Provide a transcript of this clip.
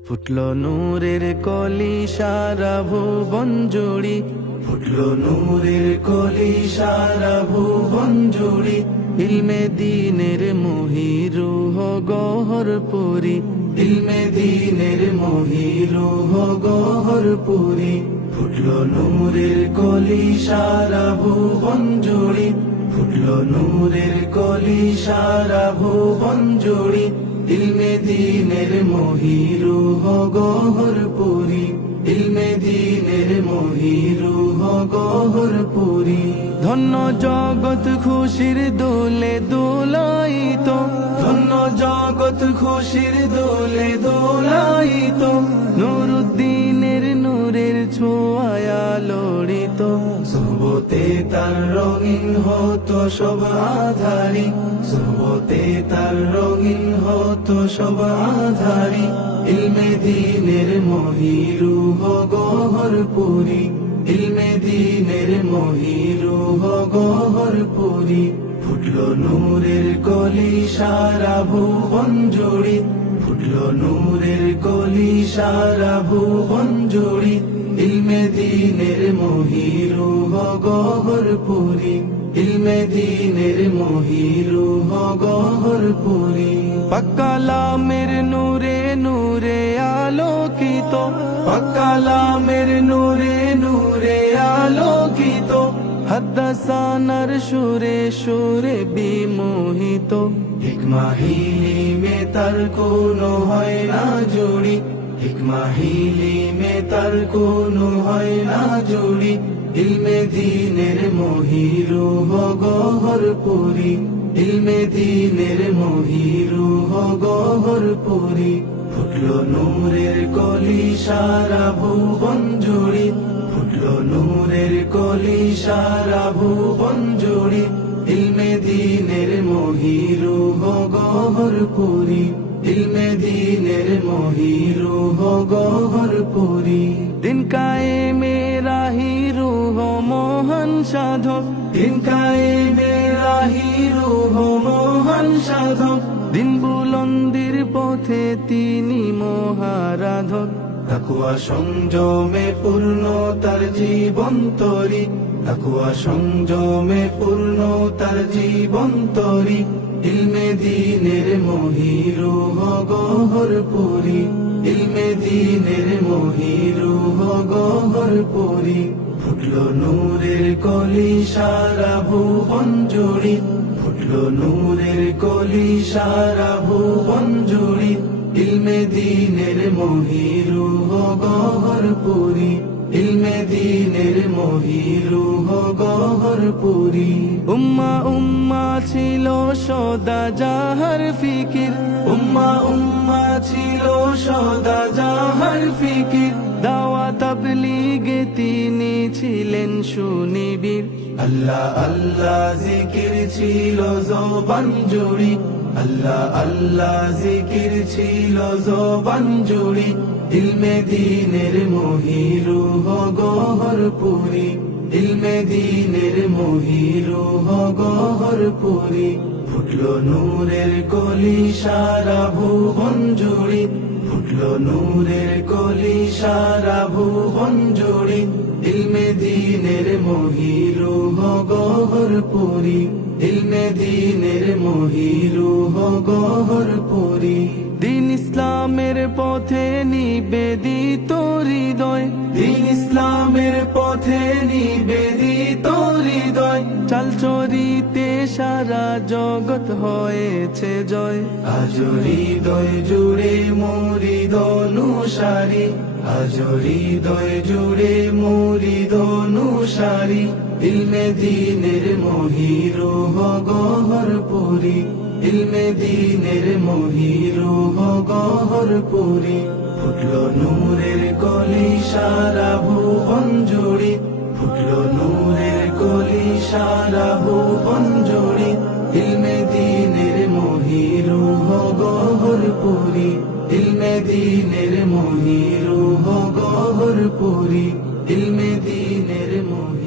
ফুটলো নূরের কলি সারা ভুবন জুড়ি, ফুটলো নূরের কলি সারা ভুবন জুড়ি। ইলমে দ্বীনের মহিরুহ গহর পুরি, ইলমে দ্বীনের মহিরুহ গহর পুরি। ফুটলো নূরের কলি সারা ভুবন জুড়ি, ফুটলো নূরের কলি সারা ভুবন জুড়ি। ইলমে দ্বীনের মহিরুহ গহর পুরি, ইলমে দ্বীনের মহিরুহ গহর পুরি। ধন্য জগৎ খুশির দোলে দোলাইত, ধন্য জগৎ খুশির দোলে দোলাইত। নুরুদ্দিনের নূরের ছোঁয়া লড়িত, সুবতে তার রঙিন হতো সব আধারি, সুবতে তার রঙিন হতো সব আধারি। ইলমে দ্বীনের মহিরুহ গহর পুরি, ইলমে দ্বীনের মহিরুহ গহর পুরি। ফুটলো নূরের কলি সারা ভুবন জুড়ি, ফুটলো নূরের কলি সারা ভুবন জুড়ি। ইলমে দ্বীনের মহিরুহ গহর পুরি, ইলমে দ্বীনের মহিরুহ গহর পুরি। পাক্কালামের নূরে নূরে আলোকিত, পাক্কালামের নূরে নূরে আলোকিত। হাদ্দাসানার সুরে সুরে বিমোহিত, হিকমা হিলিমে তার কোনো হয় না জুড়ি, হিকমা হিলিমে তার কোনো হয় না জুড়ি। ইলমে দ্বীনের মহিরুহ গহর পুরি, ইলমে দ্বীনের মহিরুহ গহর পুরি। ফুটলো নূরের কলি সারা ভুবন জুড়ি, ফুটলো নূরের কলি সারা ভুবন জুড়ি। ইলমে দ্বীনের মহিরুহ গহর পুরি, ইলমে দ্বীনের মহিরুহ গহর পুরি। দিন কায়েমে রাহি রুহ মহান সাধক, দিন কায়েমে রাহি রুহ মহান সাধক। দিন বুলন্দির পথে তিনি মহারাধক, তাকওয়া সংযমে পূর্ণ তার জীবন তরি, তাকওয়া সংযমে পূর্ণ তার জীবন তরি। ইলমে দ্বীনের মহিরুহ গহর পুরি, ইলমে দ্বীনের মহিরুহ গহর পুরি। ফুটলো নূরের কলি সারা ভুবন জুড়ি, ফুটলো নূরের কলি সারা ভুবন জুড়ি। ইলমে দ্বীনের মহিরুহ গহর পুরি, ইলমে দ্বীনের মহিরুহ গহর পুরি। উম্মা উম্মা ছিল সদা যাহার ফিকির, উম্মা উম্মা ছিল সদা যাহার ফিকির। দাওয়াত তাবলীগে তিনি ছিলেন সুনিবির, আল্লাহ আল্লাহ জিকির ছিল জবান জুড়ি, আল্লাহ আল্লাহ জিকির ছিল জবান জুড়ি। ইলমে দ্বীনের মহিরুহ গহর পুরি, ইলমে দ্বীনের মহিরুহ গহর পুরি। ফুটলো নূরের কলি সারা ভুবন জুড়ি, ফুটলো নূরের কলি সারা ভুবন জুড়ি। ইলমে দ্বীনের মহিরুহ গহর পুরি, ইলমে দ্বীনের মহিরুহ গহর পুরি। দিন ইসলামের পথে নিবেদিত হৃদয়, দিন ইসলামের পথে নিবেদিত হৃদয়। চাল চরিতে সারা জগৎ হয়েছে জয়, আজ হৃদয় জুড়ে মুরিদ অনুসারী, আজ হৃদয় জুড়ে মুরিদ অনুসারী। ইলমে দ্বীনের মহিরুহ গহর পুরি, ইলমে দ্বীনের মহিরুহ গহর পুরি। ফুটলো নূরের কলি সারা ভুবন জুড়ি, ফুটলো নূরের কলি সারা ভুবন জুড়ি। ইলমে দ্বীনের মহিরুহ গহর পুরি, ইলমে দ্বীনের মহিরুহ গহর পুরি। ইলমে দ্বীনের মহিরুহ